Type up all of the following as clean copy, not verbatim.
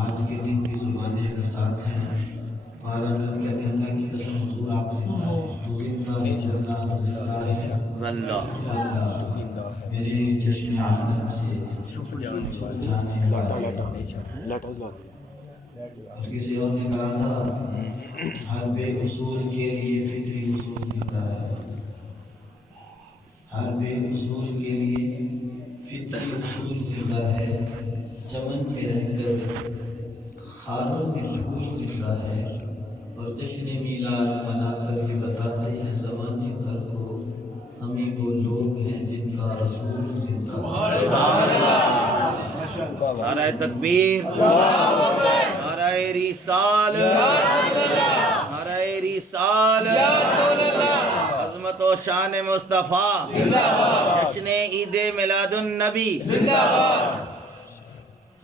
آج کے دن بھی زبانیں اگر ساتھ ہیں ہمارا حضرت کہتے ہیں اللہ کی قسم حضور آپ زندہ ہیں، تو زندہ ہے اللہ، تو زندہ ہے اللہ، میرے چشم عالم سے چھپ جانے والا۔ کسی اور نے کہا تھا ہر بے اصول کے لیے فطری اصول زندہ ہے، ہر بے اصول کے لیے فطری اصول زندہ ہے، چمن میں رہ کر خاروں میں پھول زندہ ہے، اور جشن میلاد منا کر یہ بتاتے ہیں زمانے بھر کو ہم ہی وہ لوگ ہیں جن کا رسول زندہ ہے۔ نعرہ تکبیر، نعرہ رسال، نعرہ رسال، عظمت و شان مصطفیٰ، جشن عید میلاد النبی،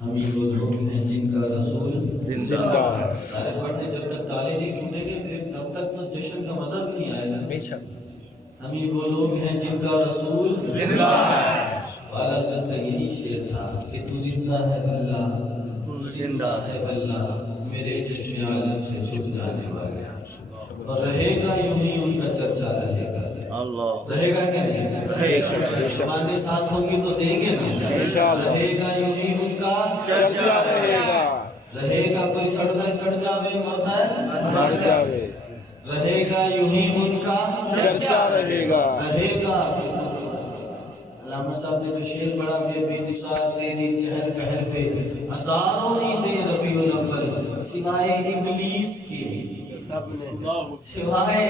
ہم ہی وہ لوگ ہیں جن کا رسول زندہ ہے۔ سارے پڑھنے جب تک تالے نہیں ٹوٹیں گے پھر تب تک تو جشن کا مزہ بھی نہیں آئے گا۔ ہم ہی وہ لوگ ہیں جن کا رسول زندہ ہے۔ والا حضرت کا یہی شعر تھا کہ تو زندہ ہے اللہ، تو زندہ ہے اللہ، میرے چشم عالم سے چھپ جانے والے، اور رہے گا یوں ہی ان کا چرچا رہے گا۔ رہے گا کیا نہیں رہے گا؟ زبانیں ساتھ ہوں گی تو دیں گے نا، رہے گا یوں ہی ان کا چرچا رہے گا، رہے گا کوئی سڑ جاوے مردا ہے مر جاوے، رہے گا یوں ہی ان کا چرچا رہے گا، رہے گا۔ علامہ صاحب نے جو شعر پڑھا بے نثار تیری چہل پہل پہ ہزاروں عیدیں ربیع الاول، سوائے ابلیس کے، سوائے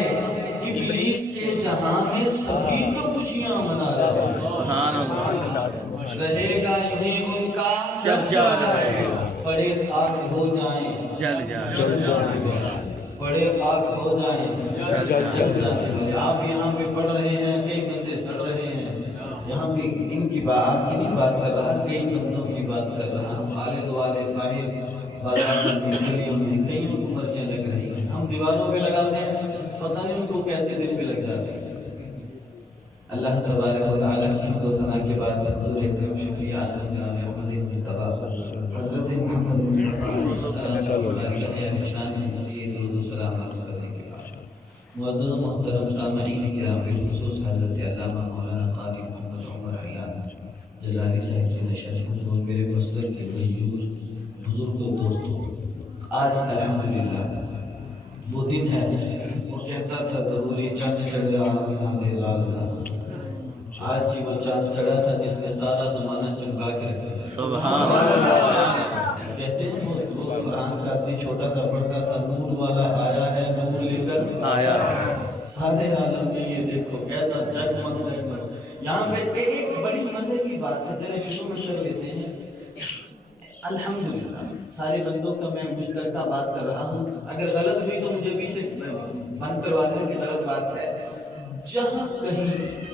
ابلیس کے جہاں میں سبھی تو خوشیاں منا رہے ہیں۔ رہے گا یوں ہی ان کا چرچا رہے گا، بڑے خاک ہو جائیں جل جائے، بڑے خاک ہو جائیں جل جانے والے۔ آپ یہاں پہ پڑھ رہے ہیں، کئی بندے سڑ رہے ہیں یہاں پہ، ان کی بات آپ کی نہیں بات کر رہا، کئی بندوں کی بات کر رہا ہوں۔ خالد والے باہر بازار میں گلیوں میں کئیوں کو مرچیں لگ رہی ہیں، ہم دیواروں پہ لگاتے ہیں، پتہ نہیں ان کو کیسے دل پہ لگ جاتے ہیں۔ اللہ تبارک و تعالیٰ کی حمد و ثنا کے بعد حضور اکرم شفیع اعظم جناب احمد مصطفیٰ حضرت محمد مصطفیٰ صلی اللہ علیہ وسلم مزید درود و سلام عرض کرنے کے بعد معزز و محترم سامعین کرام، بالخصوص حضرت علامہ مولانا قاری محمد عمر عیاد جلالی صاحب سے نشست حضور، میرے مسلک کے غیور بزرگوں دوستوں، آج الحمدللہ وہ دن ہے، وہ کہتا تھا ضروری چاند چڑھا آمینہ دے لال دا، آج ہی وہ چاند چڑھا تھا جس نے سارا زمانہ چمکا کے رکھ دیا۔ سبحان اللہ۔ کہتے ہیں وہ قرآن کا آدمی چھوٹا سا پڑھتا تھا، نور والا آیا ہے نور لے کر آیا، سارے عالم میں یہ دیکھو کیسا جگمگ جگمگ۔ یہاں پہ ایک بڑی مزے کی بات ہے، چلے شروع میں کر لیتے ہیں۔ الحمدللہ سارے بندوں کا میں مشترکہ بات کر رہا ہوں، اگر غلط ہوئی تو مجھے بھی سے بند کروا دیں کہ غلط بات ہے۔ جہاں کہیں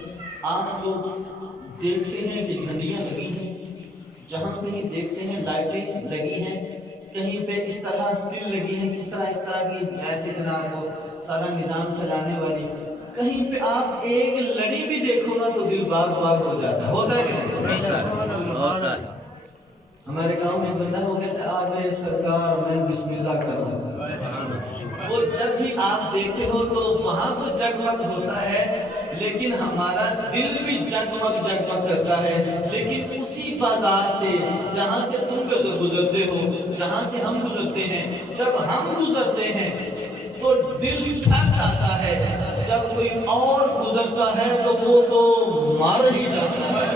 آپ لوگ دیکھتے ہیں کہ جھنڈیاں لگی ہیں، جہاں کہیں دیکھتے ہیں لائٹیں لگی ہیں، کہیں پہ اس طرح اسٹیل لگی ہیں، کس طرح کی ایسے جناب کو سارا نظام چلانے والی، کہیں پہ آپ ایک لڑی بھی دیکھو نا تو دل باغ باغ ہو جاتا ہے، ہوتا ہے کہ ہمارے گاؤں میں بندہ ہو گیا تھا، آج سرکار میں بسم اللہ کر رہا ہوں، وہ جب بھی آپ دیکھتے ہو تو وہاں تو جگمگ ہوتا ہے، لیکن ہمارا دل بھی جگمگ کرتا ہے۔ لیکن اسی بازار سے جہاں سے تم گزرتے ہو، جہاں سے ہم گزرتے ہیں، جب ہم گزرتے ہیں تو دل تھک جاتا ہے، جب کوئی اور گزرتا ہے تو وہ تو مار ہی جاتا ہے،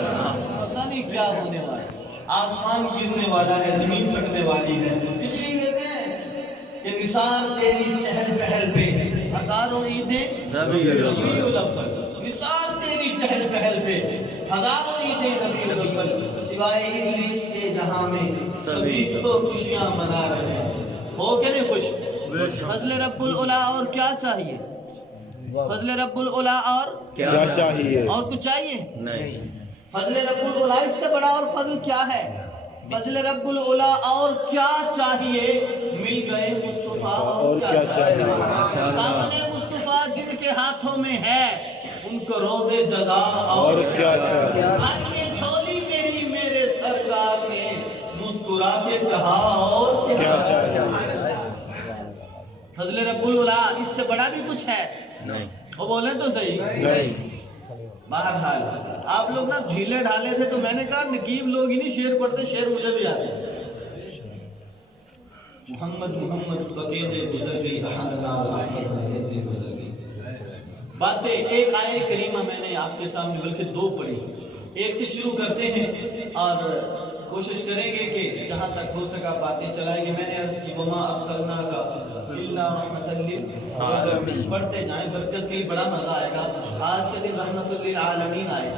پتہ نہیں کیا ہونے والا ہے، آسمان گرنے والا ہے، زمین پھٹنے والی ہے۔ اس لیے کہتے ہیں کہ نثار تیری چہل پہل پہ ہزاروں عیدیں ربیع الاول، نثار تیری چہل پہل پہ ہزاروں عیدیں ربیع الاول، سوائے ابلیس کے جہاں میں سبھی تو خوشیاں منا رہے ہیں۔ ہو کہ نہیں خوش؟ فضل رب العلا اور کیا چاہیے؟ فضل رب العلا اور کیا چاہیے؟ اور کچھ چاہیے نہیں۔ فضل رب العلا اس سے بڑا اور فضل کیا ہے؟ فضل رب العلا اور کیا چاہیے؟ مل گئے مصطفیٰ اور کیا چاہیے؟ دامن مصطفیٰ جن کے ہاتھوں میں ہے ان کو روز جزا اور کیا چاہیے؟ ہر کے جھولی میری میرے سرکار نے مسکرا مسکرا کے کہا اور کیا چاہیے؟ فضل رب العلا اس سے بڑا بھی کچھ ہے نہیں، وہ بولیں تو صحیح نہیں بہرحال آپ لوگ نا ڈھیلے ڈھالے تھے تو میں نے کہا نقیب لوگ ہی نہیں شعر پڑھتے، شعر مجھے بھی آتے ہیں۔ محمد محمد بقیدے گزر گئی احد نال آخر بقیدے گزر گئی۔ باتیں ایک آیے کریمہ میں نے آپ کے سامنے بلکہ دو پڑھی، ایک سے شروع کرتے ہیں اور کوشش کریں گے کہ جہاں تک ہو سکا باتیں چلائیں گے۔ میں نے عرض کی وما ارسلناک الا رحمۃ للعالمین، پڑھتے جائیں، برکت کی بڑا مزہ آئے گا۔ آج کے دن رحمۃ للعالمین آئے،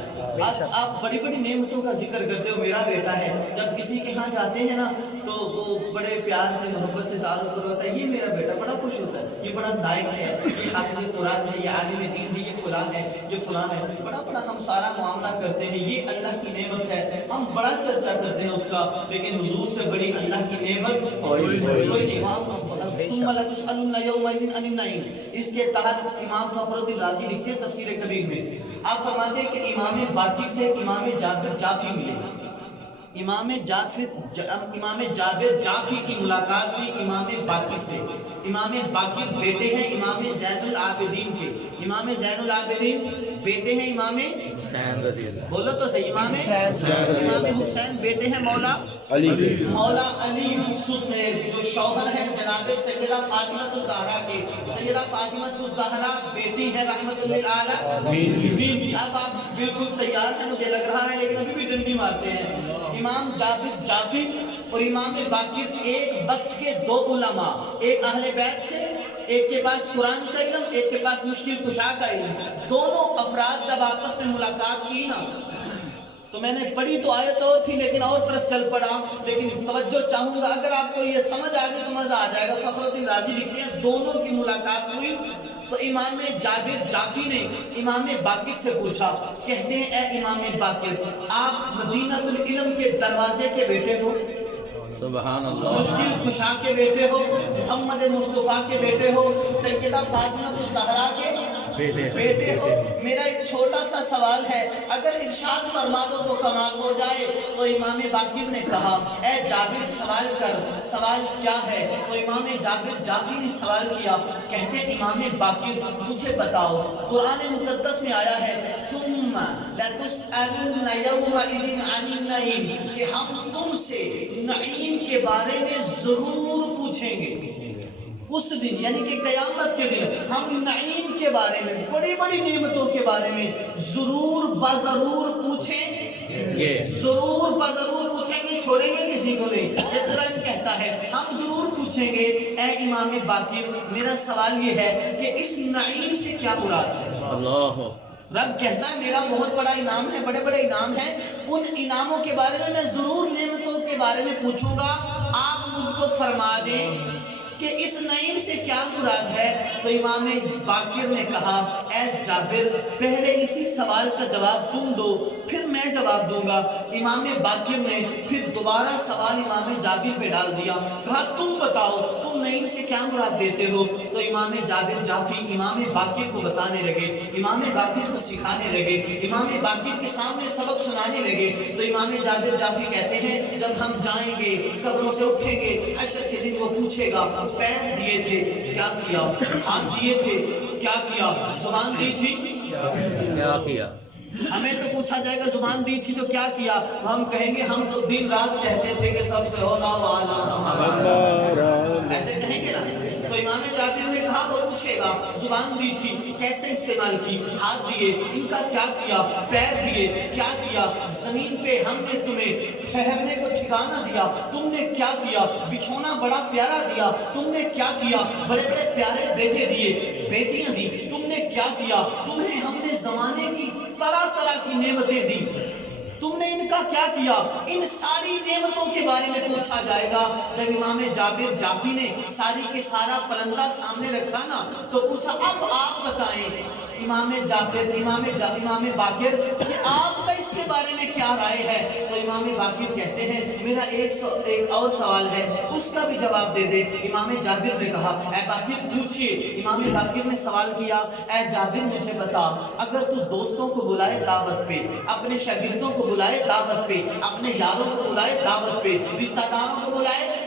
آج آپ بڑی بڑی نعمتوں کا ذکر کرتے ہو۔ میرا بیٹا ہے، جب کسی کے ہاں جاتے ہیں نا تو وہ بڑے پیار سے محبت سے تعارف کرواتا ہے، یہ میرا بیٹا، بڑا خوش ہوتا ہے، یہ بڑا لائق ہے، یہ حافظ قرآن ہے، یہ عالم دین ہے، یہ فلاں ہے، یہ فلاں ہے، بڑا بڑا ہم سارا معاملہ کرتے ہیں، یہ اللہ کی نعمت ہے، ہم بڑا چرچا کرتے ہیں اس کا، لیکن حضور سے بڑی اللہ کی نعمت کوئی امام ثم لتسألن یومئذ عن النعیم، اس کے تحت امام فخر الدین رازی لکھتے ہیں تفسیر کبیر میں، آپ فرماتے ہیں کہ امام باقر سے امام جابر جعفی ملے، امام جابر جعفی کی ملاقات ہوئی امام باقر سے۔ امام باقر بیٹے ہیں امام زین العابدین کے، امام زین العابدین بیٹے ہیں امام حسین رضی اللہ، بولو تو صحیح، امام حسین بیٹے ہیں مولا علی مولا علی جو شوہر ہیں جناب سیدہ فاطمہ الزہرا کے، سیدہ فاطمہ الزہرا بیٹی ہے رحمت للعالمین۔ اب آپ بالکل تیار ہیں مجھے لگ رہا ہے، لیکن ابھی بھی ڈنڈی مارتے ہیں۔ امام جابر جعفی اور امام باقر ایک وقت کے دو علماء، ایک اہل بیت سے، ایک کے پاس قرآن کا علم، ایک کے پاس مشکل کشا کا علم، دونوں افراد جب آپس میں ملاقات کی نا تو میں نے پڑھی تو آیت اور تھی لیکن اور طرف چل پڑا، لیکن توجہ چاہوں گا، اگر آپ کو یہ سمجھ آ گئی تو مزہ آ جائے گا۔ فخر الدین رازی لکھتے ہیں دونوں کی ملاقات ہوئی تو امام جابر جعفی نے امام باقر سے پوچھا، کہتے ہیں اے امام باقر، آپ مدینہ العلم کے دروازے کے بیٹے ہو، سبحان اللہ، مشکل کشا کے بیٹے ہو، محمد مصطفیٰ کے بیٹے ہو، سیدہ فاطمہ الزہرا کے بیٹے ہو۔ میرا ایک چھوٹا سا سوال ہے، اگر ارشاد فرما دو تو کمال ہو جائے۔ تو امام باقر نے کہا اے جابر سوال کر، سوال کیا ہے؟ تو امام جابر جعفی نے سوال کیا، کہتے امام باقر مجھے بتاؤ، قرآن مقدس میں آیا ہے ثم لتسألن یومئذ عن النعیم، کہ ہم تم سے نعیم کے بارے میں ضرور پوچھیں گے اس دن، یعنی کہ قیامت کے دن ہم نعیم کے بارے میں، بڑی بڑی نعمتوں کے بارے میں ضرور بضرور پوچھیں گے، ضرور بضرور پوچھیں گے، چھوڑیں گے کسی کو نہیں۔ قرآن کہتا ہے ہم ضرور پوچھیں گے۔ اے امام باقر، میرا سوال یہ ہے کہ اس نعیم سے کیا مراد ہے؟ اللہ، رب کہتا ہے میرا بہت بڑا انعام ہے، بڑے بڑے انعام ہیں، ان انعاموں کے بارے میں ضرور نعمتوں کے بارے میں پوچھوں گا، آپ مجھ کو فرما دیں کہ اس نعیم سے کیا مراد ہے؟ تو امام باقر نے کہا اے جابر، پہلے اسی سوال کا جواب تم دو پھر میں جواب دوں گا۔ امام باقر نے پھر دوبارہ سوال امام جابر پہ ڈال دیا، کہا تم بتاؤ تم نعیم سے کیا مراد دیتے ہو؟ تو امام جابر جعفی امام باقر کو بتانے لگے، امام باقر کو سکھانے لگے، امام باقر کے سامنے سبق سنانے لگے۔ تو امام جابر جعفی کہتے ہیں جب ہم جائیں گے قبروں سے اٹھیں گے حشر کے دن وہ پوچھے گا پیر دیے تھے کیا کیا، ہاتھ دیے تھے کیا کیا، زبان دی تھی کیا کیا؟ ہمیں تو پوچھا جائے گا زبان دی تھی تو کیا کیا، تو ہم کہیں گے ہم تو دن رات کہتے تھے کہ سب سے ہونا والا ہمارا، ایسے کہیں گے نا۔ تو امام جابر نے کہا وہ پوچھے گا زبان دی تھی کیسے استعمال کی، ہاتھ دیے ان کا کیا کیا، پیر دیے کیا کیا، زمین پہ ہم نے تمہیں ٹھہرنے کو ٹھکانہ دیا تم نے کیا کیا، بچھونا بڑا پیارا دیا تم نے کیا کیا، بڑے بڑے پیارے بیٹے دیے بیٹیاں دی تم نے کیا کیا، تمہیں ہم نے زمانے کی طرح طرح کی نعمتیں دی تم نے ان کا کیا کیا۔ ان ساری نعمتوں کے بارے میں پوچھا جائے گا۔ جب امام جابر جعفی نے ساری کے سارا پلندہ سامنے رکھا نا تو پوچھا اب آپ بتائیں इमाम जाफर इमाम बाकिर कि आपका इसके बारे में क्या राय है। तो इमाम बाकिर कहते हैं मेरा एक और सवाल है, उसका भी जवाब दे दे। इमाम जाबिर ने कहा ऐ बाकिर पूछिए। इमाम बाकिर ने सवाल किया ऐ जाबिर मुझे बता, अगर तू दोस्तों को बुलाए दावत पे, अपने शागिर्दों को बुलाए दावत पे, अपने यारों को बुलाए दावत पे, रिश्तेदारों को बुलाए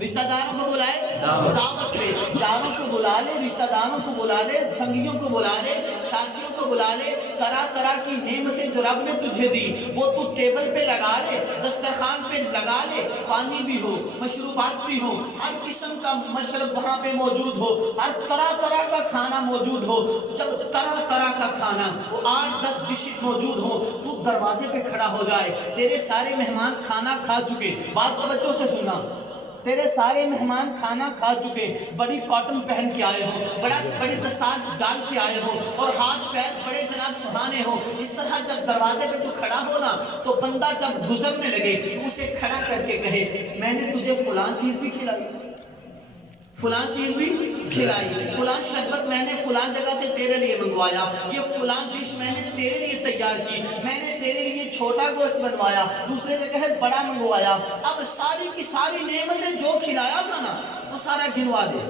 रिश्तेदारों को बुलाए दावत पे, यारों को बुला ले, रिश्तेदारों को बुला ले, संगियों को बुला ले, साथियों को बुला ले, तरह तरह की नेमतें जो रब ने तुझे दी वो तू टेबल पे लगा ले, दस्तरखान पे लगा ले, पानी भी हो, मशरूबात भी हो, हर किस्म का मशरब वहाँ पे मौजूद हो, हर तरह तरह का खाना मौजूद हो। जब तरह तरह का खाना वो 8-10 डिशेज मौजूद हो, तू दरवाजे पे खड़ा हो जाए, तेरे सारे मेहमान खाना खा चुके, बात तवज्जो से सुनना, तेरे सारे मेहमान खाना खा चुके, बड़ी कॉटन पहन के आए हो, बड़ी दस्तार डाल के आए हो और हाथ पैर बड़े जनाब सुहाने हो, इस तरह जब दरवाजे पे तू खड़ा हो ना तो बंदा जब गुजरने लगे उसे खड़ा करके कहे मैंने तुझे फलां चीज भी खिलाई, फलां चीज भी खिलाई, फलां शरबत मैंने फलां जगह से तेरे लिए मंगवाया, ये फलां डिश मैंने तेरे लिए तैयार की, मैंने तेरे लिए छोटा गोश्त बनवाया, दूसरे जगह है बड़ा मंगवाया। अब सारी की सारी नेमतें जो खिलाया था ना वो सारा गिनवा दे,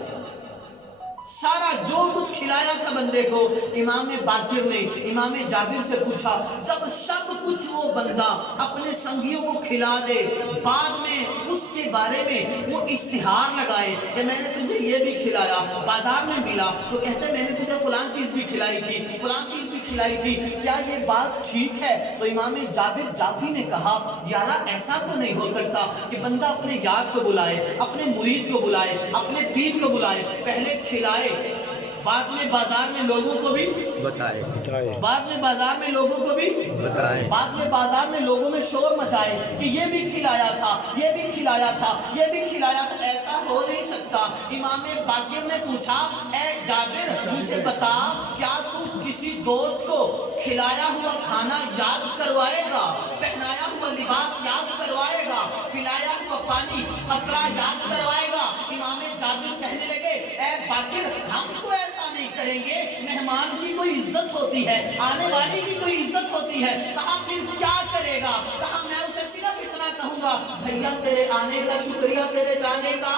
सारा जो कुछ खिलाया था बंदे को। इमाम बाकिर ने इमाम जाबिर से पूछा जब सब कुछ वो बंदा अपने संगियों को खिला दे, बाद में उसके बारे में वो इश्तिहार लगाए कि मैंने तुझे ये भी खिलाया, बाजार में मिला तो कहते मैंने तुझे फलां चीज भी खिलाई थी, फलां चीज भी खिलाई थी, क्या ये बात ठीक है? तो इमाम जाबिर जाफी ने कहा यारा ऐसा तो नहीं हो सकता कि बंदा अपने यार को बुलाए, अपने मुरीद को बुलाए, अपने पीर को बुलाए, पहले खिलाए, बाद में बाजार में लोगों को भी बताए, बाद में बाजार में लोगों को भी बताए, बाद में बाजार में लोगों में शोर मचाए कि ये भी खिलाया था, ये भी खिलाया था, ये भी खिलाया था। ऐसा हो नहीं सकता। इमाम बाकिर ने पूछा ऐ जाबिर मुझे बता, क्या तू किसी दोस्त को खिलाया हुआ खाना याद करवाएगा, पहनाया हुआ लिबास याद करवाएगा, पिलाया हुआ पानी कतरा याद करवाएगा? इमाम जाबिर कहने लगे ऐ बाकिर हम तो ऐसा नहीं करेंगे, मेहमान की कोई इज्जत होती है, आने वाले की कोई इज्जत होती है। कहा फिर क्या करेगा? कहा मैं उसे सिर्फ इतना कहूंगा भैया तेरे आने का शुक्रिया, तेरे जाने का,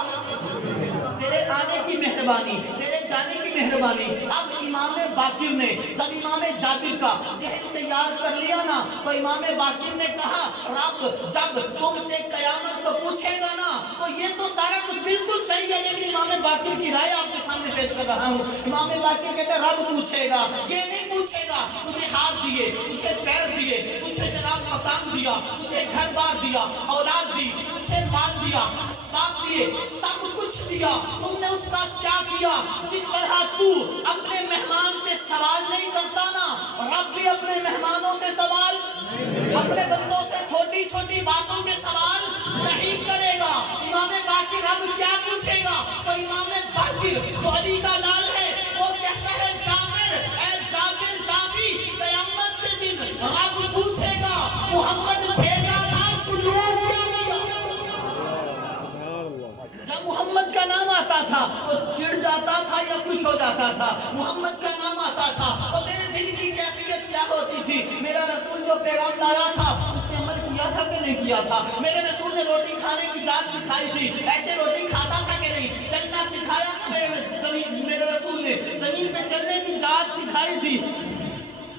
तेरे आने की मेहरबानी, तेरे जाने की मेहरबानी। अब इमाम बाकिर ने जब इमाम जाबिर का ज़हन तैयार कर लिया ना तो इमाम बाकिर ने कहा रब जब तुमसे कयामत को पूछेगा ना तो ये तो सारा कुछ बिल्कुल सही है, लेकिन इमाम बाकिर की राय आपके सामने पेश कर रहा हूँ। इमाम बाकिर कहते रब पूछेगा, ये नहीं पूछेगा तुझे हाथ दिए, तुझे पैर दिए, तुझे जनाब मकान दिया, तुझे घर बार दिया, औलाद दी, तुझे माल दिया, असबाब दिए, सब कुछ दिया, तुमने उसका क्या किया? जिस तरह तू अपने मेहमान से सवाल नहीं करता ना, रब भी अपने मेहमानों से सवाल, अपने बंदों से छोटी छोटी बातों के सवाल नहीं करेगा। इमाम बाकिर रब क्या पूछेगा? तो इमाम बाकिर जो अली का लाल है वो कहता है जाबिर ऐ जाबिर जाफी कयामत के दिन रब पूछेगा मोहम्मद भेजा था सुलूक क्या किया? जब मोहम्मद का नाम आता था तो चिढ़ जाता था या खुश हो जाता था? मोहम्मद का नाम आता था तो तेरे दिल की कैफियत क्या होती थी? मेरा रसूल जो पैगाम लाया था उसने अमल किया था कि नहीं किया था? मेरे रसूल ने रोटी खाने की जात सिखाई थी, ऐसे रोटी खाता था कि नहीं? चलना सिखाया था मेरे रसूल ने, जमीन पे चलने की जात सिखाई थी,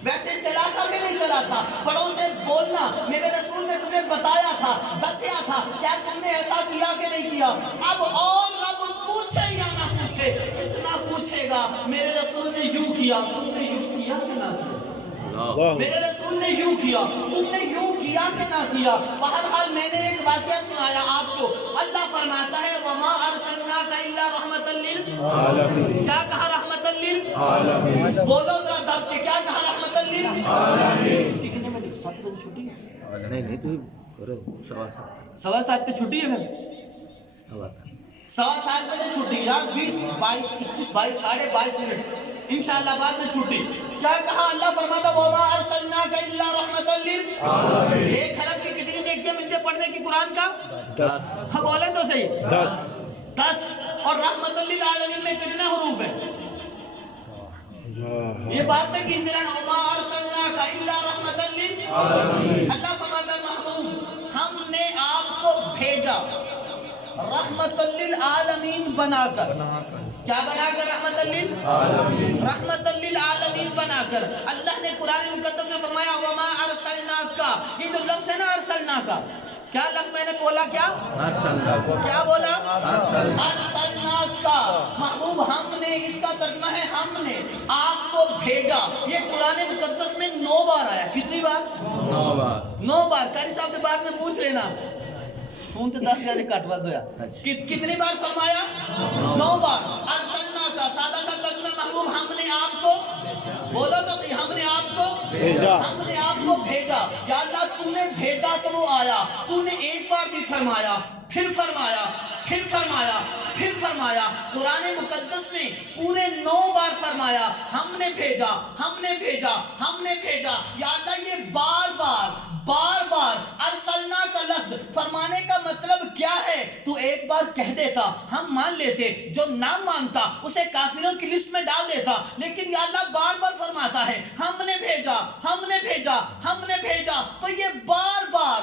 वैसे चला था कि नहीं चला था? बड़ों से बोलना मेरे रसूल ने तुम्हें बताया था, दसिया था, क्या तुमने ऐसा किया कि नहीं किया? अब और रब पूछे या ना पूछे, इतना पूछेगा मेरे रसूल ने यूं किया, तुमने यूं किया कि ना किया? मेरे रसूल ने यूं किया, तुमने यूं किया कि ना किया? बहरहाल मैंने एक वाकया सुनाया आपको। अल्लाह फरमाता है वमा अरसलनाका इल्ला रहमतल लिल आलमीन। क्या कहा? रहमतल लिल आलमीन। बोलो जरा दब के, क्या कहा? रहमतल लिल आलमीन। कितने बजे? 7 बजे छुट्टी? नहीं तो करो 7:15 पे छुट्टी है। फिर 7:15 बजे छुट्टी यार, 20, 22, 21, 22, 22.5 मिनट इंशाअल्लाह बाद में छुट्टी। क्या कहा? अल्लाह फरमाता वमा अरसलनाका इल्ला रहमतल लिल आलमीन। 1 अरब की कितनी नेकियां मिलती है पढ़ने की कुरान का? 10। हाँ बोले तो सही, 10। और रहमतल लिल आलमीन में कितने हरूफ है? یہ بات میں गिनते रहना वमा अरसलनाका इल्ला रहमतल लिल आलमीन। अल्लाह फरमाता महबूब हमने आपको भेजा रहमतल लिल आलमीन बनाकर। क्या बनाकर? रहमतल लिल आलमीन। रहमतल लिल आलमीन बनाकर। अल्लाह ने कुरान मुकद्दस में फरमाया वमा अरसलनाका। ये जो लफ्ज़ है ना अरसलनाका, क्या लफ्ज़ मैंने बोला? क्या बोला? अरसलनाका। महबूब हमने, इसका तर्जुमा है हमने आपको भेजा। ये कुरान मुकद्दस में 9 बार आया। कितनी बार? 9 बार। कारी साहब से बाद में पूछ लेना, फोन तो 10 से कटवा दो यार। कितनी बार फरमाया? 9 बार। अरसलनाका सादा सा तर्जुमा महबूब हमने आपको, बोलो तो सही, हमने आपको भेजा। हमने आपको भेजा। या अल्लाह तूने भेजा तो वो आया। तूने एक बार भी फरमाया, फिर फरमाया, फिर फरमाया, फिर फरमाया। कुरान मुकद्दस में पूरे 9 बार फरमाया हमने भेजा, हमने भेजा, हमने भेजा। या अल्लाह ये बार बार अरसलना का लफ्ज फरमाने का मतलब क्या है? तू एक बार कह देता, हम मान लेते, जो ना मानता उसे काफिरों की लिस्ट में डाल देता। लेकिन या अल्लाह बार बार फरमाता है हमने भेजा, हमने भेजा, हमने भेजा। तो ये बार बार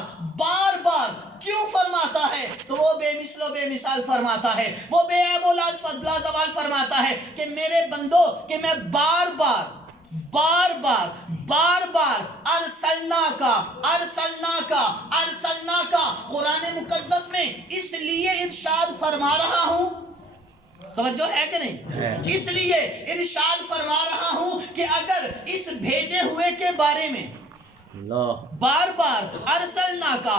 क्यों फरमाता है? तो वो बेमिसलो बेमिसाल फरमाता है, वो बेअबोला ज़वाल फरमाता है कि मेरे बंदो कि मैं बार बार अरसलना का कुरान मुकद्दस में इसलिए इरशाद फरमा रहा हूँ, तवज्जो है कि नहीं? इसलिए इरशाद फरमा रहा हूँ कि अगर इस भेजे हुए के बारे में बार बार अरसलना का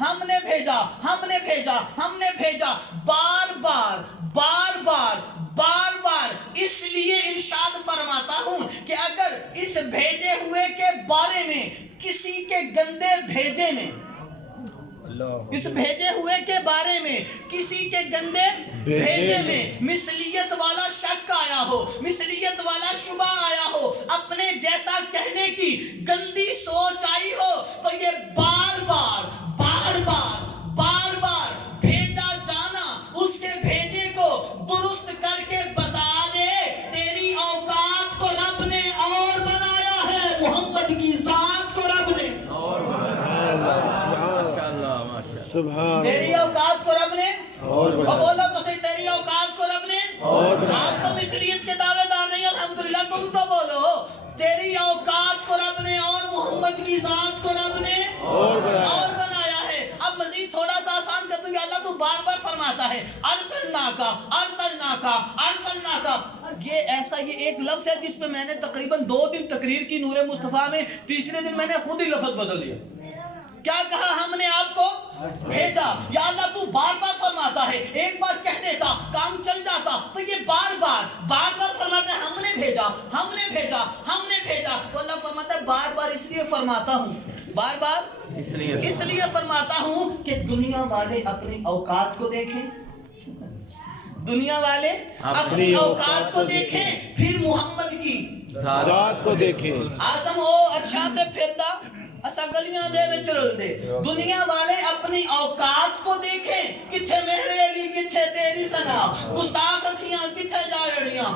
हमने भेजा, हमने भेजा, हमने भेजा, बार बार इसलिए इरशाद फरमाता हूँ कि अगर इस भेजे हुए के बारे में किसी के गंदे भेजे में, इस भेजे हुए के बारे में किसी के गंदे भेजे में मिसलियत वाला शक आया हो, मिसलियत वाला शुबा आया हो, अपने जैसा कहने की गंदी सोच आई हो, तो ये बार बार भेजा जाना उसके भेजे को दुरुस्त करके बता दे तेरी औकात को रब ने और बनाया है, मोहम्मद की जात को रब ने और तेरी औकात को रब ने और बोला तो सही, तेरी औकात को रब ने और आप तो मिसलियत के दावेदार नहीं, अल्हम्दुलिल्लाह तुम तो बोलो तेरी औकात को रब ने और मोहम्मद की जात को रब ने और बनाया है। अब मजीद थोड़ा सा आसान कर दूं, या अल्लाह तू बार बार फरमाता है अरसलना का। ये ऐसा ये एक लफ्ज है जिस पे मैंने तकरीबन 2 दिन तकरीर की नूरे मुस्तफा में, तीसरे दिन मैंने खुद ही लफ्ज बदल दिया। क्या कहा? हमने आपको भेजा। या अल्लाह तू बार बार फरमाता है, एक बार कह देता काम चल जाता, तो ये बार बार फरमाता है हमने भेजा, हमने भेजा, हमने भेजा। तो अल्लाह फरमाता है बार बार इसलिए फरमाता हूँ, बार बार इसलिए फरमाता हूँ कि दुनिया वाले अपनी औकात को देखें, दुनिया वाले अपनी औकात को देखें, फिर मोहम्मद की जात को देखें। आदम हो अच्छा से फिरदा असा गलियां दे विच रुलदे। दुनिया वाले अपनी औकात को देखें, किथे मेरे अली किथे तेरी सना, गुस्ताख अखियां किथे जाड़ियां।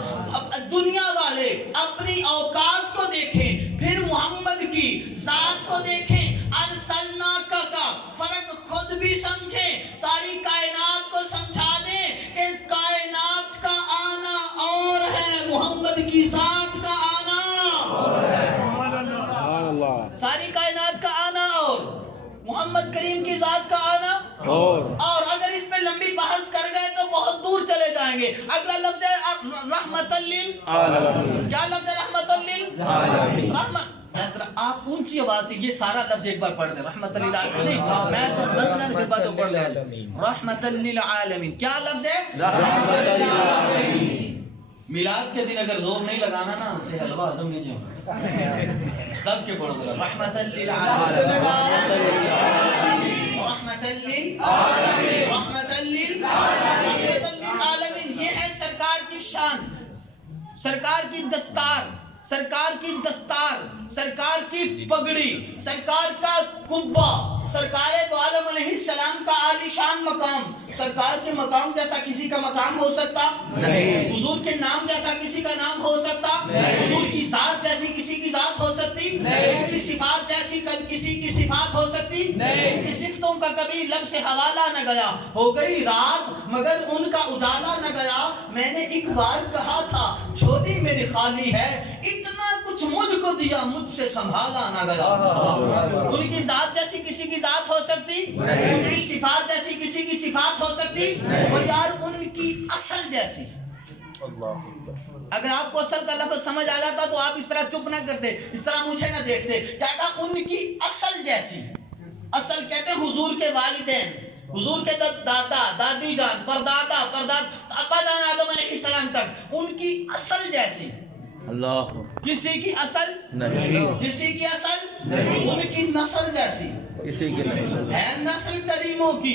दुनिया वाले अपनी औकात को देखें, फिर मोहम्मद की जात को देखें। अरसलना का फर्क खुद भी समझे, सारी कायनात को समझा दे कि कायनात का आना और है, मोहम्मद की जात का आना और है। सारी कायनात का आना और मोहम्मद करीम की जात का आना और अगर इस पे लंबी बहस कर गए तो बहुत दूर चले जाएंगे। अगला लफ्ज़ है रहमतल लिल आलमीन। क्या लफ्ज़ है? रहमतल लिल आलमीन। आप ऊंची आवाज से ये सारा लफ्ज़ एक बार पढ़ लें, रहमतल लिल आलमीन। मैं तो 10 मिनट के बाद पढ़ लें रहमतल लिल आलमीन। क्या लफ्ज़ है? रहमतल लिल आलमीन। मिलाद के दिन अगर जोर नहीं लगाना ना तो हलवा हजम नहीं जाए, तब के पढ़ो रहमतल लिल आलमीन, रहमतल लिल आलमीन, रहमतल लिल आलमीन। ये है सरकार की शान, सरकार की दस्तार, सरकार की दस्तार, सरकार की पगड़ी, सरकार का कुब्बा, सरकार दो आलम अलैहिस्सलाम का आलीशान मकाम, سرکار کے مقام جیسا کسی کا مقام ہو سکتا نہیں۔ حضور کے نام جیسا کسی کا نام ہو سکتا حضور کی ذات جیسی کسی کی ذات ہو سکتی ان کی صفات جیسی کسی کی صفات ہو سکتی ان کی صفتوں کا کبھی لب سے حوالہ نہ گیا ہو گئی رات مگر ان کا اجالا نہ گیا میں نے ایک بار کہا تھا جھولی میری خالی ہے اتنا کچھ مجھ کو دیا مجھ سے سنبھالا نہ گیا ان کی ذات جیسی کسی کی ذات ہو سکتی ان کی صفات جیسی کسی کی صفات ہو سکتی وہ یار ان کی اصل جیسی اگر آپ کو اصل کا لفظ سمجھ آ جاتا تو آپ اس طرح چپ نہ کرتے اس طرح مجھے نہ دیکھتے کیا کہا ان کی اصل جیسی اصل کہتے ہیں حضور کے والدین حضور کے دادا دادی جان پردادا ابا جان آدم علیہ السلام تک ان کی اصل جیسی اللہ کسی کی اصل نہیں کسی کی اصل ان کی نسل جیسی کسی کی نہیں ہے نسل کریموں کی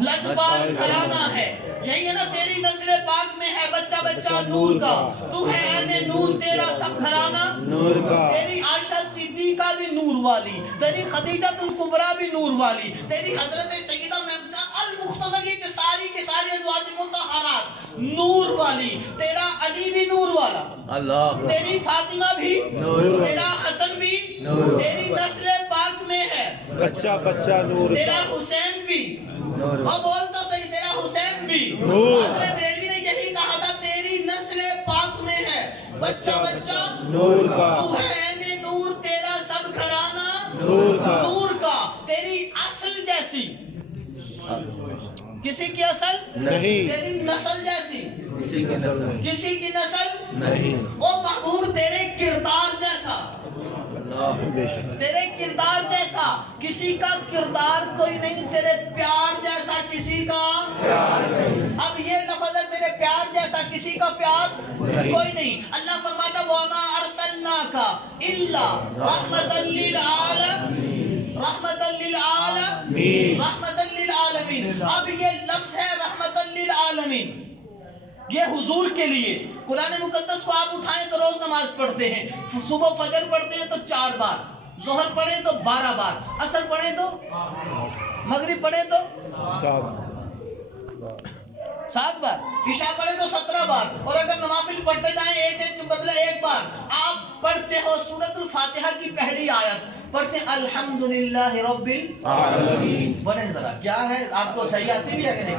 لجپال گھرانہ ہے یہی ہے نا تیری نسل پاک میں ہے بچہ بچہ نور کا تو ہے عین نور تیرا سب گھرانہ نور کا تیری عائشہ صدیقہ بھی نور والی تیری خدیجہ الکبریٰ بھی نور والی تیری حضرت سیدہ ممتاز المختصر یہ کہ ساری ازواج مطہرات نور والی تیرا علی بھی نور والا اللہ تیری فاطمہ بھی نور تیرا حسن بھی نور تیری نسل پاک میں ہے بچہ بچہ نور تیرا کا حسین بھی نور وہ بولتا صحیح تیرا حسین بھی نور حضرت دہلوی نے یہی کہا تھا تیری نسل پاک میں ہے بچہ بچہ نور کا تو ہے عین نور تیرا سب گھرانہ نور کا نور کا تیری اصل جیسی کسی کی اصل نہیں تیری نسل جیسی کسی کی نسل کسی کی نسل نہیں وہ محبوب تیرے کردار جیسا اللہ بے شک تیرے کردار جیسا کسی کا کردار کوئی نہیں تیرے پیار جیسا کسی کا اب یہ لفظ ہے تیرے پیار جیسا کسی کا پیار کوئی نہیں اللہ فرماتا وَمَا أَرْسَلْنَاكَ إِلَّا رَحْمَةً لِّلْعَالَمِينَ رحمةً للعالمین رحمةً للعالمین اب یہ لفظ ہے رحمةً للعالمین یہ حضور کے لیے قرآن مقدس کو آپ اٹھائیں تو روز نماز پڑھتے ہیں صبح فجر پڑھتے ہیں تو 4 بار ظہر پڑھیں تو 12 بار عصر پڑھیں تو مغرب پڑھیں تو 7 بار عشاء پڑھیں تو 17 بار اور اگر نوافل پڑھتے جائیں ایک کے بدلے 1 بار آپ پڑھتے ہو سورۃ الفاتحہ کی پہلی آیت پڑھتے ہیں الحمدللہ رب العالمین پڑھیں ذرا کیا ہے آپ کو صحیح آتی بھی ہے کہ نہیں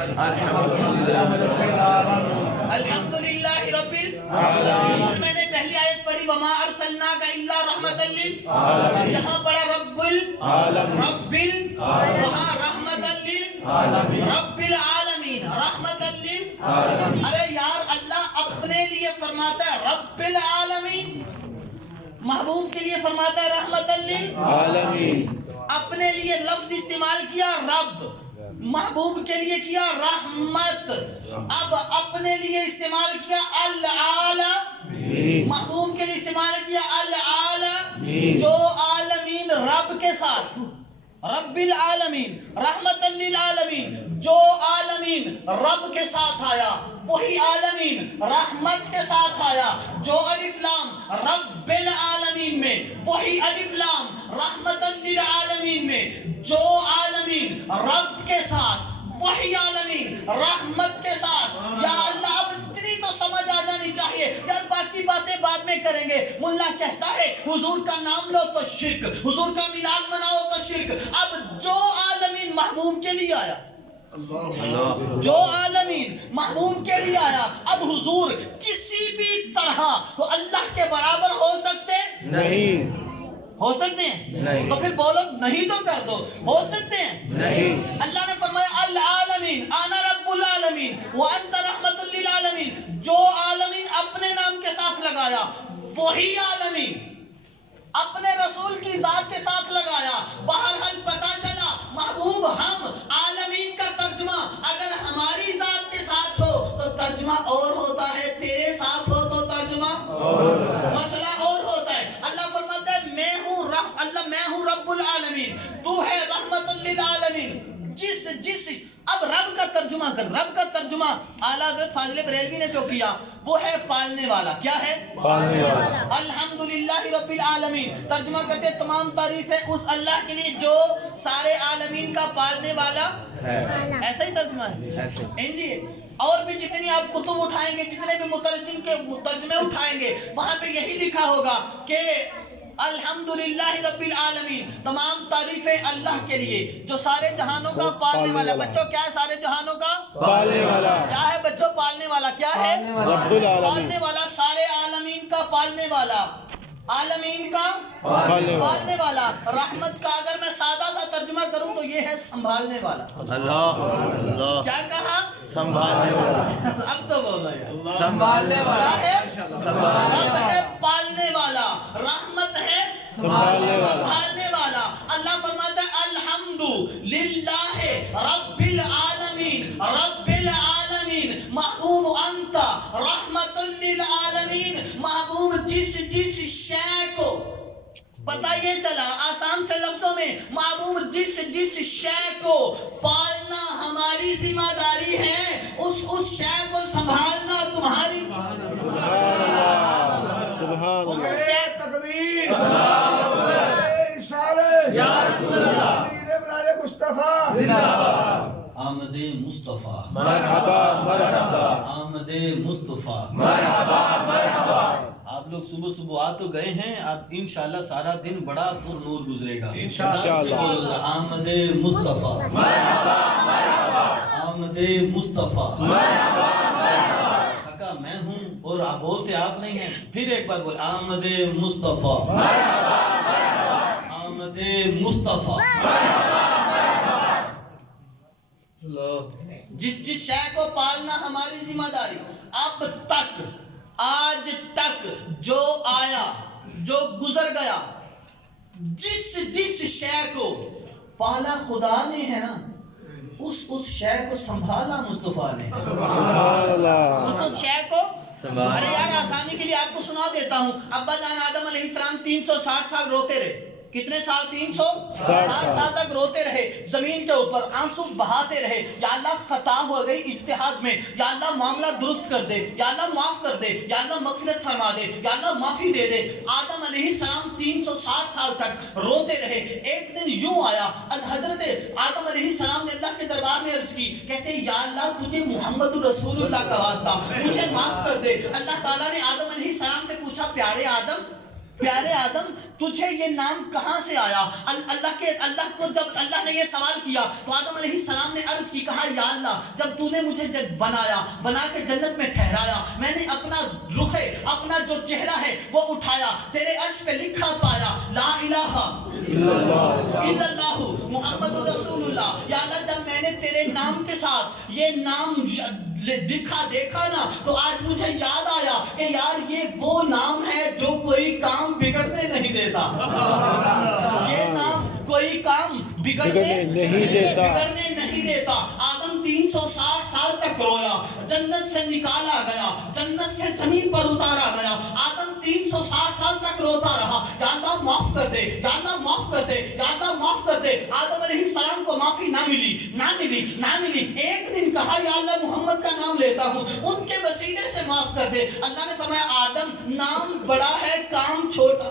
الحمدللہ رب العالمین میں نے پہلی آیت پڑھی وما ارسلناک الا رحمۃ للعالمین یہاں پڑھا رب العالمین وہاں رحمۃ للعالمین رب العالمین رحمۃ للعالمین ارے یار اللہ اپنے لیے فرماتا ہے رب العالمین محبوب کے لیے فرماتا ہے رحمت للعالمین اپنے لیے لفظ استعمال کیا رب محبوب کے لیے کیا رحمت اب اپنے لیے استعمال کیا العالمین محبوب کے لیے استعمال کیا العالمین جو عالمین رب کے ساتھ رب العالمین رحمت للعالمین جو عالمین رب کے ساتھ آیا وہی عالمین رحمت کے ساتھ آیا جو الف لام رب العالمین میں وہی الف لام رحمت للعالمین میں جو عالمین رب کے ساتھ وہی عالمین رحمت کے ساتھ یا اللہ اب اتنی تو سمجھ آ جانی چاہیے یار باقی باتیں بعد میں کریں گے ملا کہتا ہے حضور کا نام لو تو شرک حضور کا میلاد مناؤ تو شرک اب جو عالمین محبوب کے لیے آیا جو عالمین محبوب کے لیے آیا اب حضور کسی بھی طرح وہ اللہ کے برابر ہو سکتے نہیں ہو سکتے ہیں نہیں تو پھر بولو نہیں تو کر دو ہو سکتے ہیں نہیں اللہ نے فرمایا العالمین انا رب العالمین وانت رحمت للعالمین جو عالمین اپنے نام کے ساتھ لگایا وہی عالمین اپنے رسول کی ذات کے ساتھ لگایا بہرحال پتا چلا محبوب ہم عالمین کا ترجمہ اگر ہماری ذات کے ساتھ ہو تو ترجمہ اور ہوتا ہے تیرے ساتھ ہو تو ترجمہ مسئلہ اور ہوتا ہے اللہ فرماتا ہے میں ہوں رب العالمین تو ہے رحمت للعالمین جس अब रब का तर्जुमा कर, रब का तर्जुमा आला हज़रत फाज़िल बरेलवी ने जो किया वो है पालने वाला। क्या है? पालने वाला। अल्हम्दुलिल्लाहि रब्बिल आलमीन, तर्जुमा करते तमाम तारीफ है उस अल्लाह के लिए जो सारे आलमीन का पालने वाला है। ऐसा ही तर्जुमा है। जी, और भी जितनी आप कुतुब उठाएंगे, जितने भी मुतरजिम के तर्जुमे उठाएंगे, वहां पे यही लिखा होगा कि अल्हम्दुलिल्लाहि रब्बिल आलमीन, तमाम तारीफें अल्लाह के लिए जो सारे जहानों का पालने वाला। बच्चों क्या है सारे जहानों का पालने वाला? क्या है बच्चों? पालने वाला। क्या है? रब्बुल आलमीन। पालने वाला, सारे आलमीन का पालने वाला, आलमीन का पालने वाला। रहमत का अगर मैं सादा सा तर्जुमा करूं तो ये है संभालने वाला। अल्लाह अल्लाह। क्या कहा? संभालने वाला। अब तो बोलो यार। संभालने वाला। क्या है? रब है पालने वाला, रहमत है संभालने वाला। अल्लाह फरमाता है अल्हम्दु लिल्लाहि रब्बिल आलमीन, रब्बिल आलमीन महबूब अंता रहमतुल लिल आलमीन। महबूब जिस शय को, पता ये चला आसान से लफ्जों में, महबूब जिस शय को पालना हमारी जिम्मेदारी है, उस शय को संभालना तुम्हारी। सुभान उस अल्लाह। शय तकबीर आमदे मुस्तफा, मरहबा मरहबा, आमदे मुस्तफा। आप लोग सुबह सुबह आ तो गए हैं, अब इंशाल्लाह सारा दिन बड़ा पुरनूर गुजरेगा इंशाल्लाह। आमदे मुस्तफा, आमदे मुस्तफा। थका मैं हूँ और आप बोलते आप नहीं हैं। फिर एक बार बोल, आमदे मुस्तफा, आमदे मुस्तफा। जिस शय को पालना हमारी जिम्मेदारी। अब तक, आज तक जो आया, जो गुजर गया, जिस शय को पाला खुदा ने है ना, उस शय को संभाला मुस्तफा ने। सुभान अल्लाह। उस शय को अरे यार आसानी के लिए आपको सुना देता हूँ। अब्बा जान आदम अलैहिस्सलाम 360 साल रोते रहे। कितने साल? 360 साल तक रोते रहे, जमीन के ऊपर आंसू बहाते रहे। या अल्लाह खता हो गई इज्तिहाद में, या अल्लाह मामला दुरुस्त कर दे, या अल्लाह माफ कर दे, या अल्लाह मग़फ़िरत फरमा दे, या अल्लाह माफी दे दे। आदम अलैहिस्सलाम 360 साल तक रोते रहे। एक दिन यूं आया, हजरत आदम अलैहिस्सलाम ने अल्लाह के दरबार में अर्ज की, कहते या अल्लाह तुझे मुहम्मद रसूलुल्लाह का वास्ता मुझे माफ कर दे। अल्लाह ताला ने आदम अलैहिस्सलाम से पूछा, प्यारे आदम तुझे ये नाम कहाँ से आया? अल्लाह को जब अल्लाह ने ये सवाल किया तो आदम अलैहिस्सलाम ने अर्ज की, कहा या अल्लाह जब तूने मुझे बना के जन्नत में ठहराया, मैंने अपना रुखे, अपना जो चेहरा है वो उठाया, तेरे अर्श पे लिखा पाया ला इलाहा इल्लल्लाहु मुहम्मदुर रसूलुल्लाह। या अल्लाह जब मैंने तेरे नाम के साथ ये नाम देखा ना, तो आज मुझे याद आया कि यार ये वो नाम है जो कोई काम बिगड़ने नहीं देता। ये नाम कोई काम बिगड़ने नहीं देता। आदम 360 साल तक रोया, जन्नत से निकाला गया, जन्नत से जमीन पर उतारा गया। आदम 360 साल तक रोता रहा, या अल्लाह माफ कर दे, या अल्लाह माफ कर दे, या अल्लाह माफ कर दे। आदम अलैहिस्सलाम को माफी ना मिली। एक दिन कहा या अल्लाह मुहम्मद का नाम लेता हूँ, उनके वसीले से माफ कर दे। अल्लाह ने फरमाया आदम नाम बड़ा है, काम छोटा।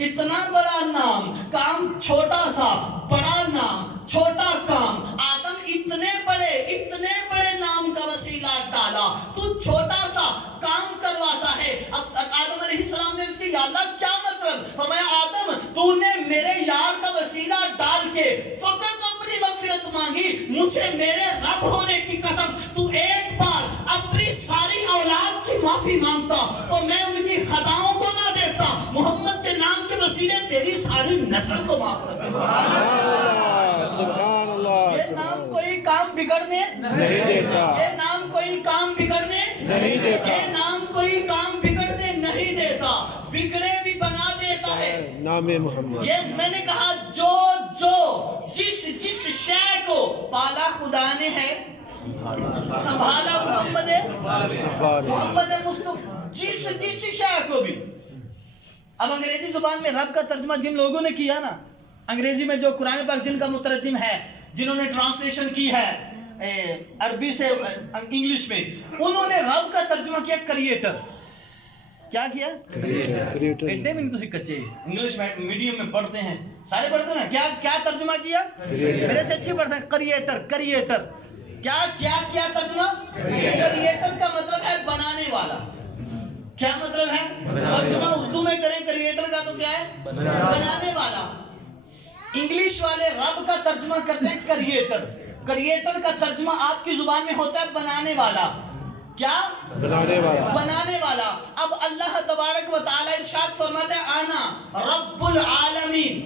इतना बड़ा नाम, काम छोटा सा, बड़ा नाम, छोटा काम। आदम इतने बड़े नाम का वसीला डाला, तू छोटा सा काम करवाता है। अब आदम अलैहिस्सलाम ने उसके या अल्लाह क्या मतलब? फरमाया आदम तूने मेरे यार का वसीला डाल के फकत अपनी मग़फ़िरत मांगी, मुझे मेरे रब होने की कसम तू एक बार अपनी सारी औलाद की माफी मांगता तो मैं उनकी खताओं को ना देखता, मोहम्मद के नाम के वसीले तेरी सारी नस्ल को माफ कर देता। सुभान अल्लाह। ये नाम कोई काम बिगड़ने नहीं देता। ये नाम कोई काम बिगड़ने नहीं देता। ये नाम कोई काम बिगड़ने नहीं देता, बिगड़े भी बना देता है। नाम मोहम्मद। ये मैंने कहा जो जिस शय को पाला खुदा ने है, संभाला मोहम्मद मुस्तफा। जिस शय को भी। अब अंग्रेजी जुबान में रब का तर्जुमा जिन लोगों ने किया ना, अंग्रेजी में जो कुरान पाक जिनका मुतरजिम है, जिन्होंने ट्रांसलेशन की है अरबी से इंग्लिश में, उन्होंने रब का तर्जुमा किया क्रिएटर। क्या किया? क्रिएटर। एड्डे में तुसी कच्चे इंग्लिश मीडियम में पढ़ते हैं, सारे पढ़ते हैं ना, क्या क्या तर्जुमा किया? मेरे से अच्छे पढ़ते हैं क्रिएटर। क्रिएटर क्या क्या क्या तर्जुमा? क्रिएटर का मतलब है बनाने वाला। क्या मतलब है? तर्जुमा उर्दू में करें क्रिएटर का तो क्या है? बनाने वाला। इंग्लिश वाले रब का तर्जुमा करते हैं क्रिएटर। क्रिएटर का तर्जुमा आपकी जुबान में होता है बनाने वाला। क्या? बनाने वाला। बनाने वाला। अब अल्लाह तबारक व तआला इरशाद फरमाते हैं आना रब्बुल आलमीन,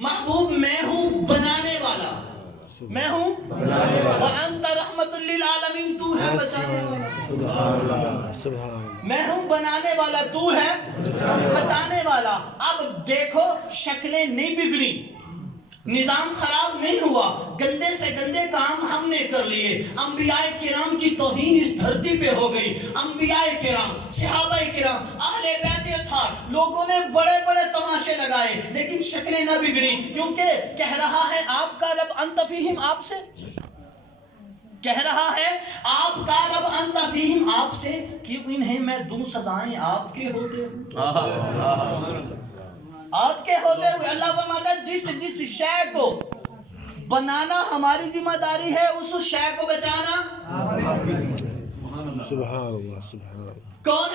महबूब मैं हूँ बनाने वाला, मैं हूँ बनाने वाला। व अंत रहमतुल लिल आलमीन, तू है बचाने वाला। सुभान अल्लाह, सुभान अल्लाह। मैं हूँ बनाने वाला, तू है बचाने वाला। अब देखो शक्लें नहीं बिगड़ी, निजाम खराब नहीं हुआ, गंदे से गंदे काम हमने कर लिए। अंबियाए किराम की तौहीन इस धरती पे हो गई। अंबियाए किराम, सहाबाए किराम, अहले बैत था, लोगों ने बड़े बड़े तमाशे लगाए लेकिन शक्लें न बिगड़ी, क्योंकि कह रहा है आपका रब अंत फीहिम, आपसे कह रहा है आपका रब अंत फीहिम, आपसे क्यों इन्हें मैं दूं सजाएं आपके होते आपके होते हुए। अल्लाह फरमाता है जिस शय को बनाना हमारी जिम्मेदारी है, उस शय को बचाना। सुभान अल्लाह, सुभान अल्लाह। कौन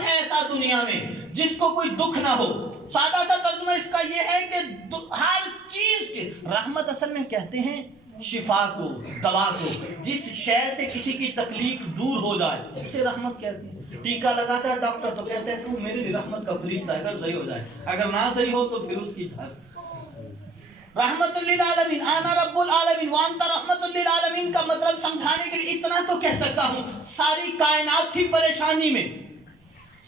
है ऐसा दुनिया में जिसको कोई दुख ना हो? सादा सा तर्जुमा इसका ये है कि हर चीज के रहमत असल में कहते हैं शिफा को, दवा को। जिस शय से किसी की तकलीफ दूर हो जाए उसे रहमत कहते हैं। टीका लगाता है डॉक्टर तो कहते हैं तू मेरे लिए रहमत का फरिश्ता है, अगर सही हो जाए, अगर ना सही हो तो फिर उसकी रहमतुल लिल आलमीन, आना रब्बुल आलमीन व अंत रहमतुल लिल आलमीन का मतलब समझाने के लिए इतना तो कह सकता हूँ, सारी कायनात थी परेशानी में,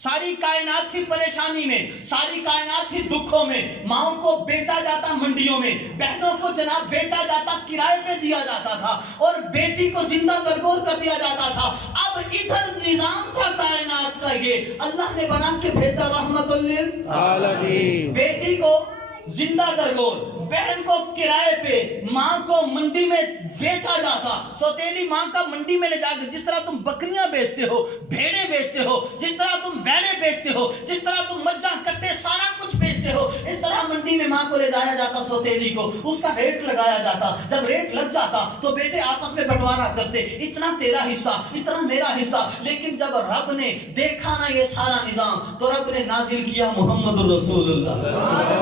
सारी कायनात थी परेशानी में, सारी कायनात थी दुखों में। माओं को बेचा जाता मंडियों में, बहनों को जनाब बेचा जाता, किराए पे दिया जाता था, और बेटी को जिंदा दरगोर कर दिया जाता था। अब इधर निजाम था कायनात का, ये अल्लाह ने बना के भेजा रहमतुल लिल आलमीन। बेटी को जिंदा दरगोर, बहन को किराए पे, माँ को मंडी में बेचा जाता। सौतेली माँ का मंडी में ले जाकर, जिस तरह तुम बकरियां बेचते हो, भेड़े बेचते हो, जिस तरह तुम बैले बेचते हो, जिस तरह तुम मज्जा कट्टे सारा कुछ बेचते हो, इस तरह मंडी में माँ को ले जाया जाता सौतेली को, उसका रेट लगाया जाता। जब रेट लग जाता तो बेटे आपस में बंटवारा करते, इतना तेरा हिस्सा, इतना मेरा हिस्सा। लेकिन जब रब ने देखा ना ये सारा निजाम, तो रब ने नाजिल किया मुहम्मदुर रसूलुल्लाह,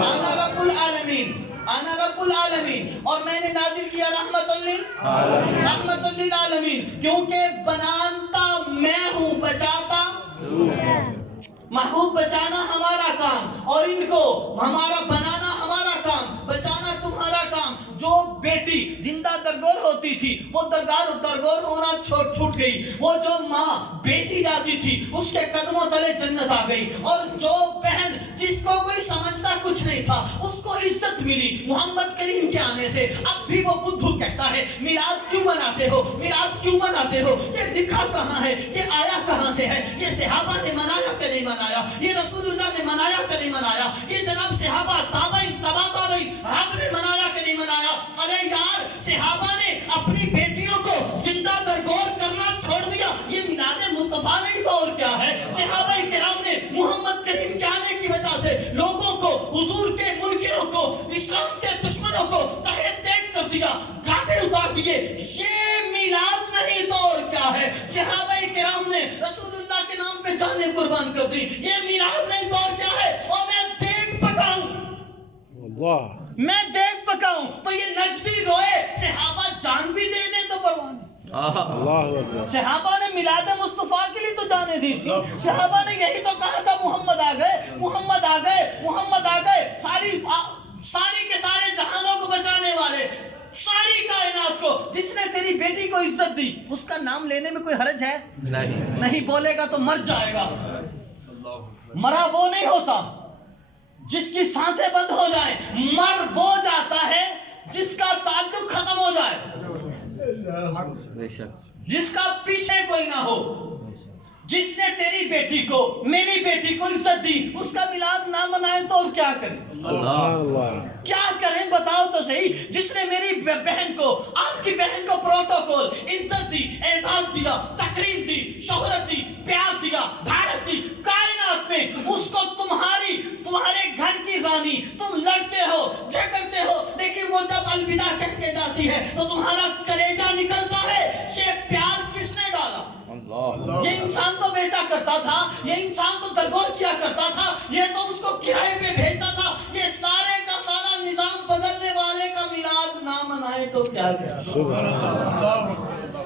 आना रब्बुल आलमीन, आना रब्बुल आलमीन, और मैंने नाजिल किया रहमतुल लिल आलमीन, क्योंकि बनाता मैं हूँ, बचाता महबूब, बचाना हमारा काम, और इनको हमारा बनाना हमारा काम, बचाना तुम्हारा काम। जो बेटी जिंदा दरगोर होती थी वो दरगोर होना छूट गई। वो जो माँ बेची जाती थी उसके कदमों तले जन्नत आ गई। और जो बहन जिसको कोई समझता कुछ नहीं था उसको इज्जत मिली मोहम्मद करीम के आने से। अब भी वो बुद्धू कहता है मिलाद क्यों मनाते हो, मिलाद क्यों मनाते हो? ये लिखा कहाँ है, ये आया कहाँ से है? ये सहाबा ने मनाया कि नहीं मनाया? ये रसूलुल्लाह ने मनाया कि नहीं मनाया? ये जनाब सहाबा ताबईन रब ने मनाया कि नहीं मनाया? अरे यार, सहाबा ने अपनी बेटियों को जिंदा दरगोर करना छोड़ दिया, ये मिलाद मुस्तफा नहीं तो और क्या है? सहाबाए किराम ने मोहम्मद करीम के आने की वजह से लोगों को, हुजूर के मुनकिरों को, इस्लाम के दुश्मनों को तहे तैग कर दिया, घाटे उतार दिए। ये मिलाद नहीं तो और क्या है? सहाबाए किराम ने रसूलुल्लाह के नाम पे जाने कुर्बान कर दी, ये मिलाद नहीं तो और क्या है? और मैं देख पकाऊं तो ये नजदी रोए, सहाबा जान भी दे दे तो परवाह नहीं। सहाबा ने मिलाद मुस्तफा के लिए तो जाने दी थी। सहाबा ने यही तो कहा था मोहम्मद आ गए, मोहम्मद आ गए, मोहम्मद आ गए। सारी के सारे जहानों को बचाने वाले, सारी कायनात को, जिसने तेरी बेटी को इज्जत दी, उसका नाम लेने में कोई हर्ज है? नहीं बोलेगा तो मर जाएगा। मरा वो नहीं होता जिसकी सांसें बंद हो जाए, मर वो जाता है जिसका ताल्लुक खत्म हो जाए, जिसका पीछे कोई ना हो। जिसने तेरी बेटी को, मेरी बेटी को इज्जत दी, उसका मिलाद ना मनाए तो और क्या करें? क्या करें बताओ तो تو صحیح جس نے میری بہن کو آپ کی بہن کو پروٹوکول عزت دی اعزاز دیا تکریم دی شہرت دی پیار دیا بھارت دی کائنات میں اس کو تمہارے گھر کی رانی تم لڑتے ہو جھگڑتے ہو لیکن وہ جب الوداع کہہ کے جاتی ہے تو تمہارا کلیجہ نکلتا ہے یہ پیار کس نے ڈالا یہ انسان کو بیچا کرتا تھا یہ انسان کو درگور کیا کرتا تھا یہ تو اس کو کرائے پہ بھیجتا تھا یہ سارے کا سارا نظام بدلنے والے کا میلاد نہ منائے تو کیا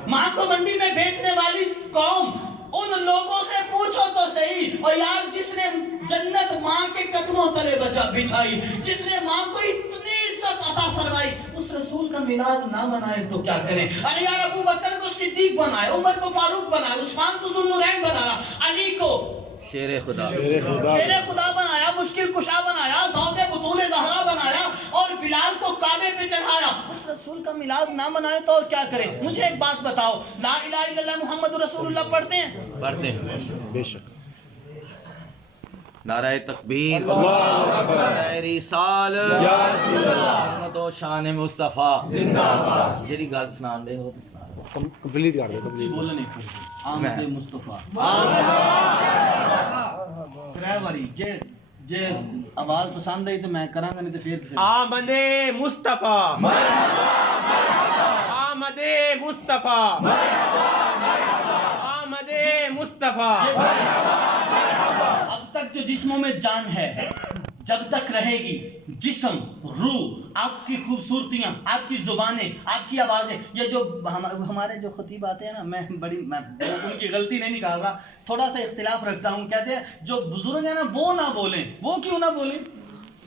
ماں کو منڈی میں بیچنے والی قوم ان لوگوں سے پوچھو تو صحیح اور یار جس نے جنت ماں کے قدموں تلے بچھائی جس نے ماں کو اتنی عزت عطا فرمائی اس رسول کا میلاد نہ منائے تو کیا کریں ارے یار ابو بکر کو صدیق بنائے عمر کو فاروق بنائے عثمان کو ذوالنورین بنایا علی کو شیر خدا بنایا مشکل کشا بنایا زوج بطول زہرا بنایا اور بلال کو کعبے پہ چڑھایا اس رسول کا میلاد نہ منائے تو اور کیا کریں مجھے ایک بات بتاؤ لا الہ الا اللہ محمد رسول اللہ پڑھتے ہیں بے شک نعرہ تکبیر نعرہ رسالت یا رسول اللہ محمد و شان مصطفیٰ زندہ باد جڑی گل سنان دے ہو تے سنا کمپلیٹ کر دے جی بولنا نہیں پڑتا آمد مصطفیٰ کرائے والی جے آواز پسند آئی تو میں کراں گا نہیں تو پھر کسی آمد مصطفیٰ آمد مصطفیٰ آمد مصطفیٰ اب تک جو جسموں میں جان ہے جب تک رہے گی جسم روح آپ کی خوبصورتیاں آپ کی زبانیں آپ کی آوازیں یہ جو ہمارے جو خطیب آتے ہیں نا میں ان کی غلطی نہیں نکال رہا تھوڑا سا اختلاف رکھتا ہوں کہتے ہیں جو بزرگ ہیں نا وہ نہ بولیں وہ کیوں نہ بولیں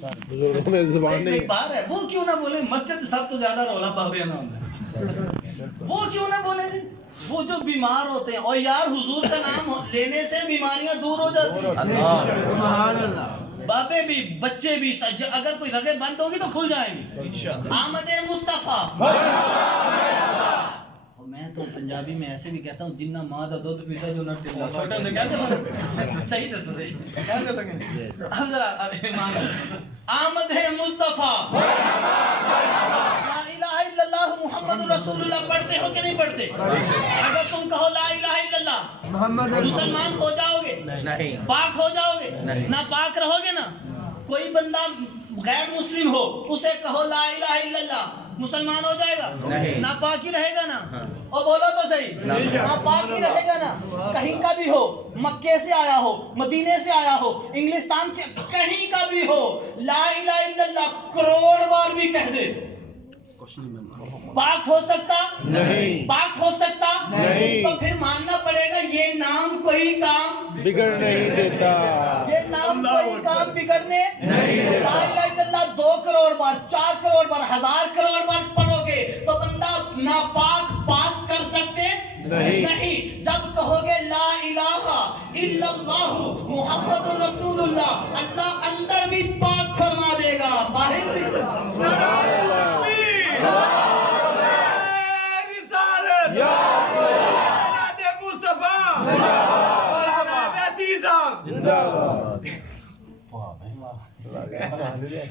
بزرگوں میں زبان نہیں ایک بات ہے وہ کیوں نہ بولیں مسجد سب تو زیادہ رولا بابے نہ ہوتا ہے وہ کیوں نہ بولیں جی وہ جو بیمار ہوتے ہیں اور یار حضور کا نام لینے سے بیماریاں دور ہو جاتی ہیں سبحان اللہ بابے بھی بچے بھی اگر کوئی رگیں بند ہوگی تو کھل جائیں گی آمد مصطفیٰ میں تو پنجابی میں ایسے بھی کہتا ہوں جنہ ماں دا دودھ پیتا جو نہ ٹلا چھوٹا سے کہتے ہیں صحیح تھا صحیح کہتے ہیں اب ذرا آمد مصطفیٰ لا الہ الا اللہ محمد رسول اللہ پڑھتے ہو کہ نہیں پڑھتے اگر تم کہو لا الہ الا اللہ محمد مسلمان ہو جاؤ گے نہیں پاک ہو جاؤ گے نہ پاک رہو گے نا کوئی بندہ غیر مسلم ہو اسے کہو لا الہ الا اللہ مسلمان ہو جائے گا نہیں نہ پاک ہی رہے گا نا اور بولو تو صحیح نہ پاک ہی رہے گا نا کہیں کا بھی ہو مکے سے آیا ہو مدینے سے آیا ہو انگلستان سے کہیں کا بھی ہو لا الہ الا اللہ کروڑ بار بھی کہہ دے پاک ہو سکتا نہیں پاک ہو سکتا نہیں تو پھر ماننا پڑے گا یہ نام کوئی کام بگڑ نہیں دیتا یہ نام کوئی کام بگڑنے نہیں دیتا لا الہ الا اللہ 2 کروڑ بار 4 کروڑ بار 1000 کروڑ بار پڑھو گے تو بندہ ناپاک پاک کر سکتے نہیں جب کہو گے لا الہ الا اللہ محمد رسول اللہ اللہ اندر بھی پاک فرما دے گا باہر بھی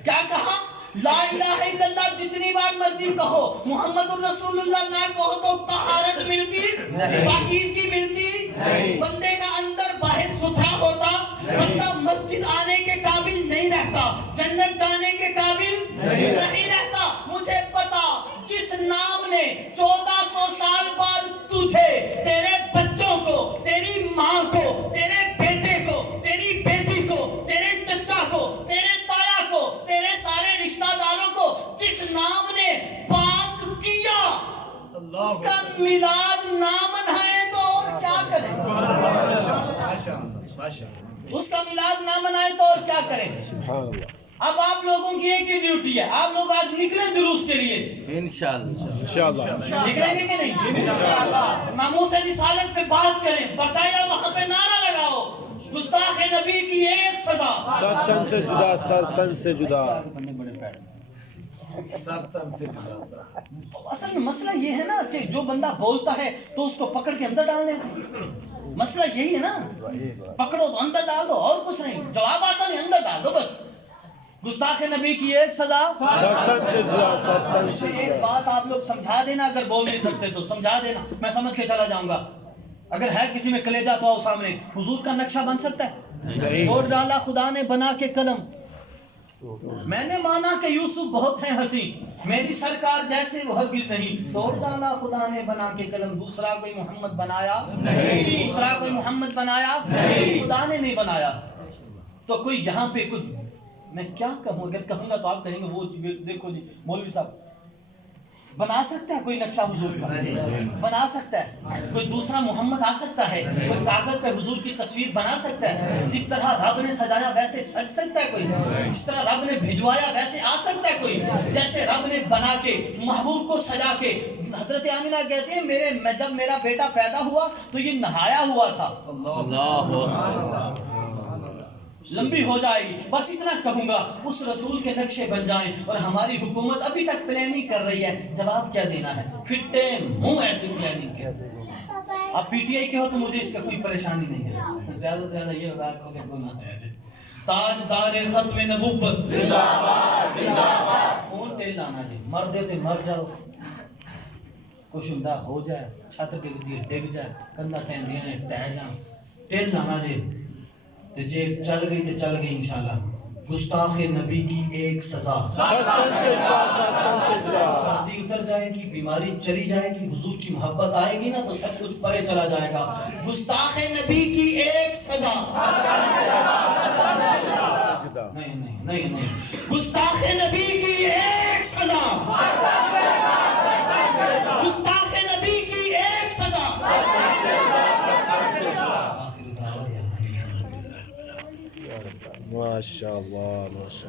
کیا کہا لا الہ الا اللہ جتنی بار مرضی کہو محمد الرسول اللہ نہ کہو تو طہارت ملتی پاکیزگی ملتی بندے کا اندر باہر ستھرا ہوتا بندہ مسجد آنے کے قابل نہیں رہتا جنت جانے کے قابل نہیں رہتا مجھے پتا جس نام نے 1400 سال بعد تجھے تیرے بچوں کو تیری ماں کو تیرے بیٹے کو تیری بیٹی کو تیرے چچا کو تیرے تایا کو تیرے سارے رشتہ داروں کو جس نام نے پاک کیا اس کا میلاد نہ منائے تو اور کیا کریں اس کا میلاد نہ منائے تو اور کیا کریں سبحان اللہ اب آپ لوگوں کی ایک ہی ڈیوٹی ہے آپ لوگ آج نکلیں جلوس کے لیے انشاءاللہ نکلیں گے کہ نہیں ناموس رسالت پہ بات کریں بقایا وہاں پہ نعرہ لگاؤ گستاخ نبی کی ایک سزا سر تن سے جدا سر تن سے جدا اصل میں مسئلہ یہ ہے نا کہ جو بندہ بولتا ہے تو اس کو پکڑ کے اندر ڈال دیتے مسئلہ یہی ہے نا پکڑو تو اندر ڈال دو اور کچھ نہیں جواب آتا نہیں اندر ڈال دو بس गुस्ताख नबी की एक सजा। सरतन से जुदा, सरतन से मुझे एक जुदा। बात आप लोग समझा देना, अगर बोल नहीं सकते तो समझा देना, मैं समझ के चला जाऊंगा। अगर है किसी में कलेजा तो आओ सामने। हुजूर का नक्शा बन सकता है? नहीं। तोड़ डाला खुदा ने बना के कलम। मैंने माना कि यूसुफ बहुत है हंसी, मेरी सरकार जैसे वो हरगिज नहीं। तोड़ डाला खुदा ने बना के कलम। दूसरा कोई मोहम्मद बनाया नहीं, दूसरा कोई मोहम्मद बनाया नहीं, खुदा ने नहीं बनाया। तो कोई यहाँ पे कुछ, मैं क्या कहूँ, अगर कहूँगा तो आप कहेंगे वो देखो जी मौलवी साहब बना सकता है कोई नक्शा हुजूर का? बना सकता है। कोई दूसरा मोहम्मद आ सकता है? कोई कागज पे हुजूर की तस्वीर बना सकता है? जिस तरह रब ने सजाया वैसे सज सकता है कोई? जिस तरह रब ने भिजवाया वैसे आ सकता है कोई? जैसे रब ने बना के महबूब को सजा के, हजरत आमिना कहते हैं जब मेरा बेटा पैदा हुआ तो ये नहाया हुआ था। लंबी हो जाएगी, बस इतना कहूंगा, उस रसूल के नक्शे बन जाएं। और हमारी हुकूमत अभी तक प्लानिंग कर रही है, जवाब क्या देना है? फिट्टे मुंह ऐसी प्लानिंग के। आप पीटीआई के हो तो मुझे इसका कोई परेशानी नहीं है, ज्यादा से ज्यादा ये होगा कि गुनाह है। ताजदार खत्म नबूवत जिंदाबाद जिंदाबाद। कौन तेल लाना जी? मर दे ते मर जाओ, कुछ हुंदा हो जाए, छत डिग जाए, कंधा टहंदियां ने टह जान, तेल लाना जी। तो जे चल गई तो चल गई इंशाल्लाह। गुस्ताख नबी की एक सजा। सरतन से जुदा, सरतन से जुदा। सर्दी उतर जाएगी, बीमारी चली जाएगी, हुजूर की मोहब्बत आएगी ना तो सब कुछ परे चला जाएगा। गुस्ताख नबी की एक सजा। नहीं नहीं नहीं नहीं, गुस्ताख नबी की एक सजा। गुस्ताख नबी की एक सजा। माशाअल्लाह, माशाअल्लाह।